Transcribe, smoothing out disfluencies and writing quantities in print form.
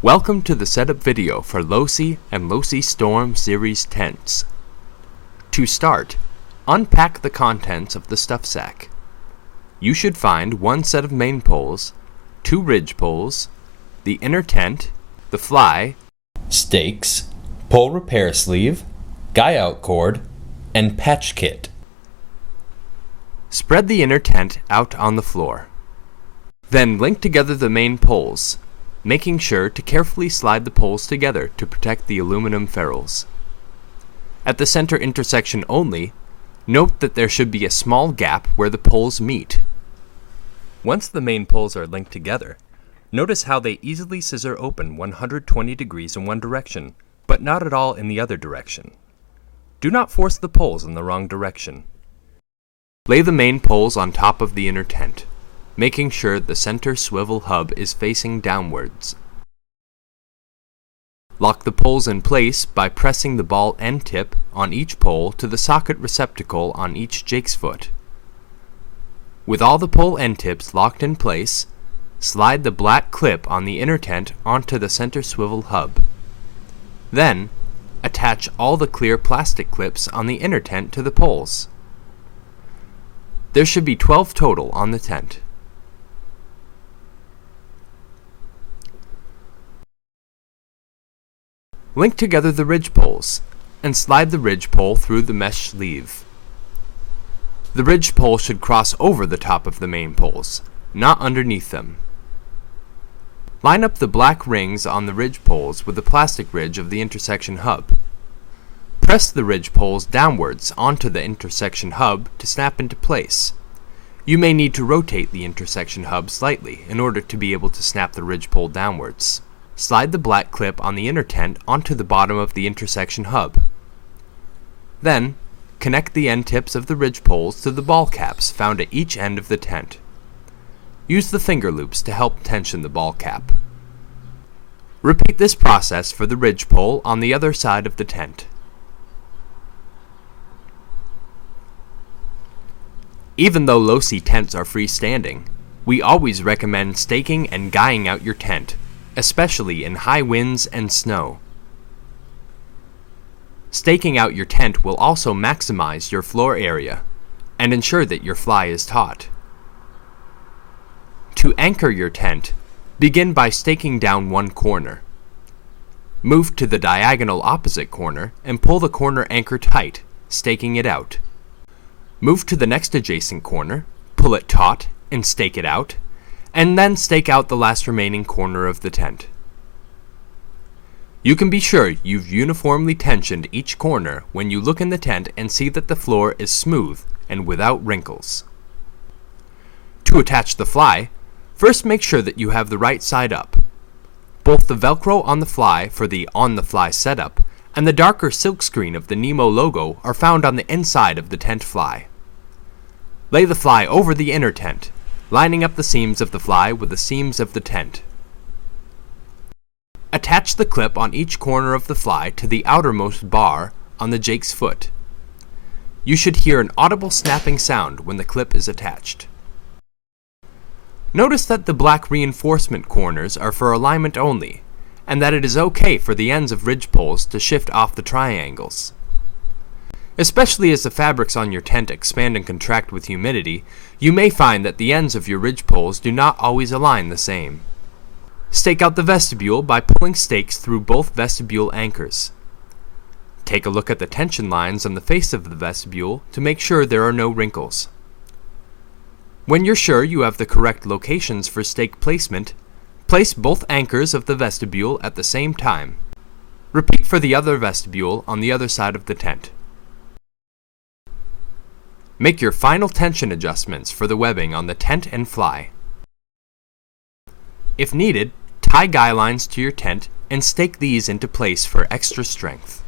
Welcome to the setup video for Losi and Losi Storm series tents. To start, unpack the contents of the stuff sack. You should find one set of main poles, two ridge poles, the inner tent, the fly, stakes, pole repair sleeve, guyout cord, and patch kit. Spread the inner tent out on the floor. Then link together the main poles, making sure to carefully slide the poles together to protect the aluminum ferrules. At the center intersection only, note that there should be a small gap where the poles meet. Once the main poles are linked together, notice how they easily scissor open 120 degrees in one direction, but not at all in the other direction. Do not force the poles in the wrong direction. Lay the main poles on top of the inner tent, making sure the center swivel hub is facing downwards. Lock the poles in place by pressing the ball end tip on each pole to the socket receptacle on each jake's foot. With all the pole end tips locked in place, slide the black clip on the inner tent onto the center swivel hub. Then, attach all the clear plastic clips on the inner tent to the poles. There should be 12 total on the tent. Link together the ridge poles, and slide the ridge pole through the mesh sleeve. The ridge pole should cross over the top of the main poles, not underneath them. Line up the black rings on the ridge poles with the plastic ridge of the intersection hub. Press the ridge poles downwards onto the intersection hub to snap into place. You may need to rotate the intersection hub slightly in order to be able to snap the ridge pole downwards. Slide the black clip on the inner tent onto the bottom of the intersection hub. Then, connect the end tips of the ridge poles to the ball caps found at each end of the tent. Use the finger loops to help tension the ball cap. Repeat this process for the ridge pole on the other side of the tent. Even though Losi tents are freestanding, we always recommend staking and guying out your tent, especially in high winds and snow. Staking out your tent will also maximize your floor area and ensure that your fly is taut. To anchor your tent, begin by staking down one corner. Move to the diagonal opposite corner and pull the corner anchor tight, staking it out. Move to the next adjacent corner, pull it taut, and stake it out, and then stake out the last remaining corner of the tent. You can be sure you've uniformly tensioned each corner when you look in the tent and see that the floor is smooth and without wrinkles. To attach the fly, first make sure that you have the right side up. Both the Velcro on the fly for the on-the-fly setup and the darker silkscreen of the NEMO logo are found on the inside of the tent fly. Lay the fly over the inner tent, lining up the seams of the fly with the seams of the tent. Attach the clip on each corner of the fly to the outermost bar on the jake's foot. You should hear an audible snapping sound when the clip is attached. Notice that the black reinforcement corners are for alignment only, and that it is okay for the ends of ridge poles to shift off the triangles. Especially as the fabrics on your tent expand and contract with humidity, you may find that the ends of your ridge poles do not always align the same. Stake out the vestibule by pulling stakes through both vestibule anchors. Take a look at the tension lines on the face of the vestibule to make sure there are no wrinkles. When you're sure you have the correct locations for stake placement, place both anchors of the vestibule at the same time. Repeat for the other vestibule on the other side of the tent. Make your final tension adjustments for the webbing on the tent and fly. If needed, tie guy lines to your tent and stake these into place for extra strength.